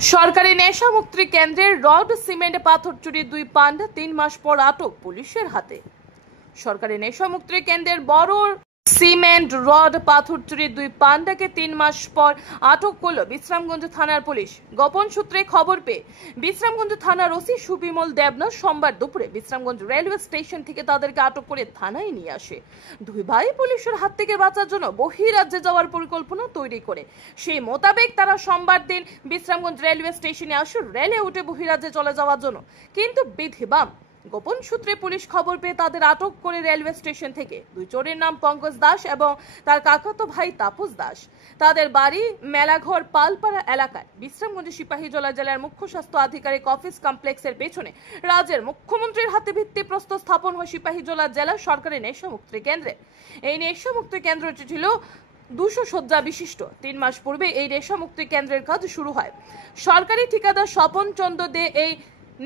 সরকারি নেশা মুক্তি কেন্দ্রের রড সিমেন্ট পাথর চুরি 2 পান্ডা 3 মাস পর আটক পুলিশের হাতে। সরকারি নেশা মুক্তি কেন্দ্রের বড় সিমেন্ট রড পাথর চুরি 2 পান্ডাকে 3 মাস পর আটক করল বিশ্রামগঞ্জ থানার পুলিশ। গোপন সূত্রে খবর পেয়ে বিশ্রামগঞ্জ থানার ওসি সুবিমল দেবনাথ সোমবার দুপুরে বিশ্রামগঞ্জ রেলওয়ে স্টেশন থেকে তাদেরকে আটক করে থানায় নিয়ে আসে। দুই ভাই পুলিশের হাত থেকে বাঁচার জন্য বহিরাজ্যে যাওয়ার পরিকল্পনা তৈরি করে সেই মোতাবেক তারা সোমবার দিন বিশ্রামগঞ্জ রেলওয়ে স্টেশনে আসে রেলে উঠে বহিরাজ্যে চলে যাওয়ার জন্য, কিন্তু বিধিবাম গোপন সূত্রে পুলিশ খবর পেয়ে তাদের আটক করে রেলওয়ে স্টেশন থেকে। দুই চোরের নাম পঙ্কজ দাস এবং তার কাকাতো ভাই তাপস দাস। তাদের বাড়ি মেলাঘর পালপাড়া এলাকায়। বিশ্রামগঞ্জ সিপাহীজলা জেলার মুখ্য স্বাস্থ্য আধিকারিক অফিস কমপ্লেক্সের পেছনে রাজ্যের মুখ্যমন্ত্রীর হাতে ভিত্তিপ্রস্তর স্থাপন হয় সিপাহীজলা জেলা সরকারি নেশা মুক্তি কেন্দ্রে। এই নেশা মুক্তি কেন্দ্রটি ছিল 200 শয্যা বিশিষ্ট। 3 মাস পূর্বে এই নেশা মুক্তি কেন্দ্রের কাজ শুরু হয়। সরকারি ঠিকাদার স্বপন চন্দ্র দে এই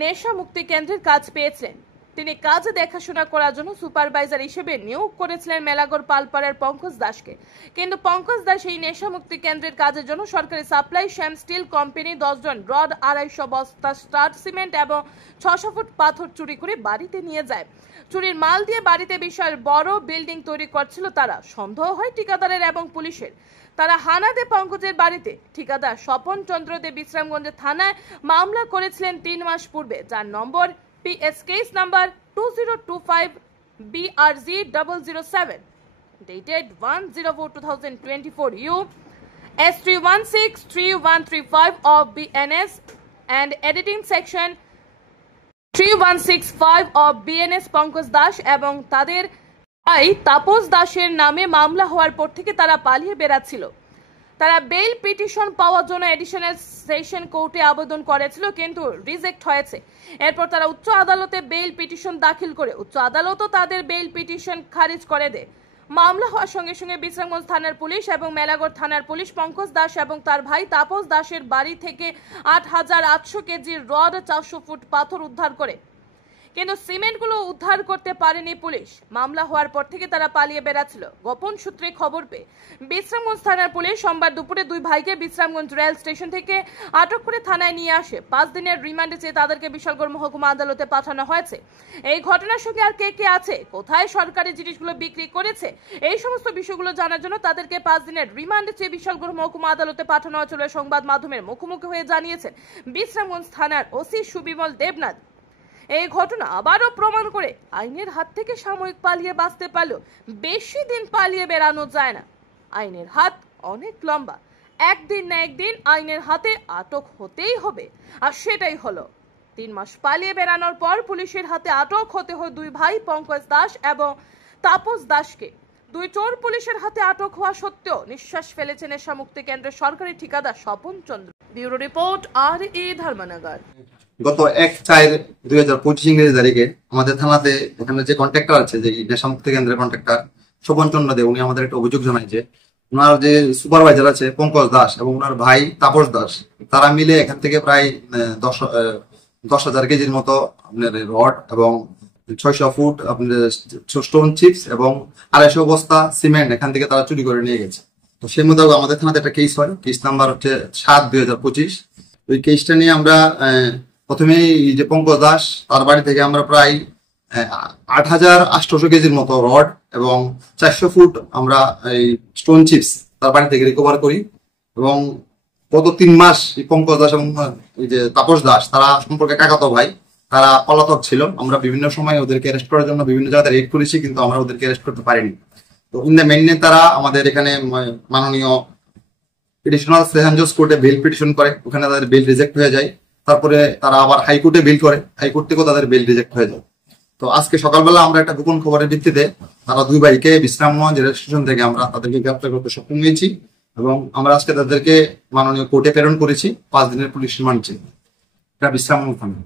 নেশা মুক্তি কেন্দ্রের কাজ পেয়েছিলেন। তিনি কাজ দেখাশোনা করার জন্য সুপারভাইজার হিসেবে নিয়োগ করেছিলেন মেলাঘর পালপাড়ার পঙ্কজ দাসকে। কিন্তু পঙ্কজ দাস এই নেশা মুক্তি কেন্দ্রের কাজের জন্য সরকারি সাপ্লাই শ্যাম স্টিল কোম্পানি 10 জন রড 250 বস্তা স্টার্ট সিমেন্ট এবং 600 ফুট পাথর চুরি করে বাড়িতে নিয়ে যায়। চুরির মাল দিয়ে বাড়িতে বিশাল বড় বিল্ডিং তৈরি করছিল তারা। সন্দেহ হয় ঠিকাদারের এবং পুলিশের। তারা হানা দে পঙ্কজের বাড়িতে ঠিকাদার স্বপন চন্দ্র দে বিশ্রামগঞ্জে থানায় মামলা করেছিলেন 3 মাস পূর্বে, যার নম্বর PS case number 2025 BRZ 007 dated 1/04/2024 U S3163 of BNS and editing section 3165 of BNS Pankaj Das এবং তাদের ভাই তাপস দাসের নামে মামলা হওয়ার পর থেকে তারা পালিয়ে বেড়াচ্ছিল। তারা বেল পিটিশন পাওয়ার জন্য এডিশনাল সেশন কোর্টে আবেদন করেছিল, কিন্তু রিজেক্ট হয়েছে। এরপর তারা উচ্চ আদালতে বেল পিটিশন দাখিল করে উচ্চ আদালতও তাদের বেল পিটিশন খারিজ করে দেয়। মামলা হওয়ার সঙ্গে সঙ্গে বিশ্রামগঞ্জ থানার পুলিশ এবং মেলাঘর থানার পুলিশ পঙ্কজ দাস এবং তার ভাই তাপস দাসের বাড়ি থেকে 8800 কেজি রড 400 ফুট পাথর উদ্ধার করে, কিন্তু সিমেন্টগুলো উদ্ধার করতে পারেনি পুলিশ। মামলা হওয়ার পর থেকে তারা পালিয়ে বেড়াচ্ছিল। গোপন সূত্রে খবর পেয়ে বিশ্রামগঞ্জ থানার পুলিশ সোমবার দুপুরে দুই ভাইকে বিশ্রামগঞ্জ রেল স্টেশন থেকে আটক করে থানায় নিয়ে আসে। 5 দিনের রিমান্ডে চেয়ে তাদেরকে বিশালগড় মহকুমা আদালতে পাঠানো হয়েছে। এই ঘটনার সঙ্গে আর কে কে আছে, কোথায় সরকারি জিনিসগুলো বিক্রি করেছে, এই সমস্ত বিষয়গুলো জানার জন্য তাদেরকে 5 দিনের রিমান্ডে চেয়ে বিশালগড় মহকুমা আদালতে পাঠানো হয়েছিল সংবাদ মাধ্যমের মুখোমুখি হয়ে জানিয়েছেন বিশ্রামগঞ্জ থানার ওসি সুবিমল দেবনাথ। এই ঘটনা আবারও প্রমাণ করে আইনের হাত থেকে সাময়িক পালিয়ে বাঁচতে পারলেও বেশি দিন পালিয়ে বেড়ানো যায় না। আইনের হাত অনেক লম্বা, একদিন না একদিন আইনের হাতে আটক হতেই হবে। আর সেটাই হলো। 3 মাস পালিয়ে বেড়ানোর পর পুলিশের হাতে আটক হতে হয় দুই ভাই পঙ্কজ দাস এবং তাপস দাসকে। দুই চোর পুলিশের হাতে আটক হওয়া সত্ত্বেও নিঃশ্বাস ফেলেছেন নেশা মুক্তি কেন্দ্রের সরকারি ঠিকাদার Swapan Chandra. Bureau report RA Dharmanagar. গত 1/4/2025 ইংরেজি তারিখে আমাদের থানাতে এখানে যে কন্ট্রাক্টর আছে, যে নেশা মুক্তি কেন্দ্রের কন্ট্রাক্টর স্বপন চন্দ্র দে, উনি আমাদের একটা অভিযোগ জানায় যে ওনার যে সুপারভাইজার আছে পঙ্কজ দাস এবং ওনার ভাই তাপস দাস, তারা মিলে এখান থেকে প্রায় 10,000 কেজির মতো আপনার রড এবং 600 ফুট আপনার স্টোন চিপস এবং 250 বস্তা সিমেন্ট এখান থেকে তারা চুরি করে নিয়ে গেছে। তো সেই মোতাবেক আমাদের থানাতে একটা কেস হয়, কেস নাম্বার হচ্ছে 7/2025। ওই কেসটা নিয়ে আমরা প্রথমেই যে পঙ্কজ দাস তার বাড়ি থেকে আমরা প্রায় 8800 কেজির মতো রড এবং 400 ফুট আমরা এই স্টোন চিপস তার বাড়ি থেকে রিকভার করি। এবং গত 3 মাস এই পঙ্কজ দাস এবং এই যে তাপস দাস, তারা সম্পর্কে কাকাতো ভাই, তারা পলাতক ছিল। আমরা বিভিন্ন সময় ওদেরকে অ্যারেস্ট করার জন্য বিভিন্ন জায়গায় রেড করেছি, কিন্তু আমরা ওদেরকে অ্যারেস্ট করতে পারিনি। তো ইন দ্য মেইন তারা আমাদের এখানে মাননীয় এডিশনাল সেশন জজ কোর্টে বেল পিটিশন করে, ওখানে তাদের বেল রিজেক্ট হয়ে যায়। তারপরে তারা আবার হাইকোর্টে বেল করে, হাইকোর্ট থেকেও তাদের বেল রিজেক্ট হয়ে যায়। তো আজকে সকালবেলা আমরা একটা গোপন খবরের ভিত্তিতে তারা দুই ভাইকে বিশ্রামগঞ্জ রেল স্টেশন থেকে আমরা তাদেরকে গ্রেপ্তার করতে সক্ষম হয়েছি এবং আমরা আজকে তাদেরকে মাননীয় কোর্টে প্রেরণ করেছি 5 দিনের পুলিশ রিমান্ড চেয়ে। এটা বিশ্রামগঞ্জ থানা।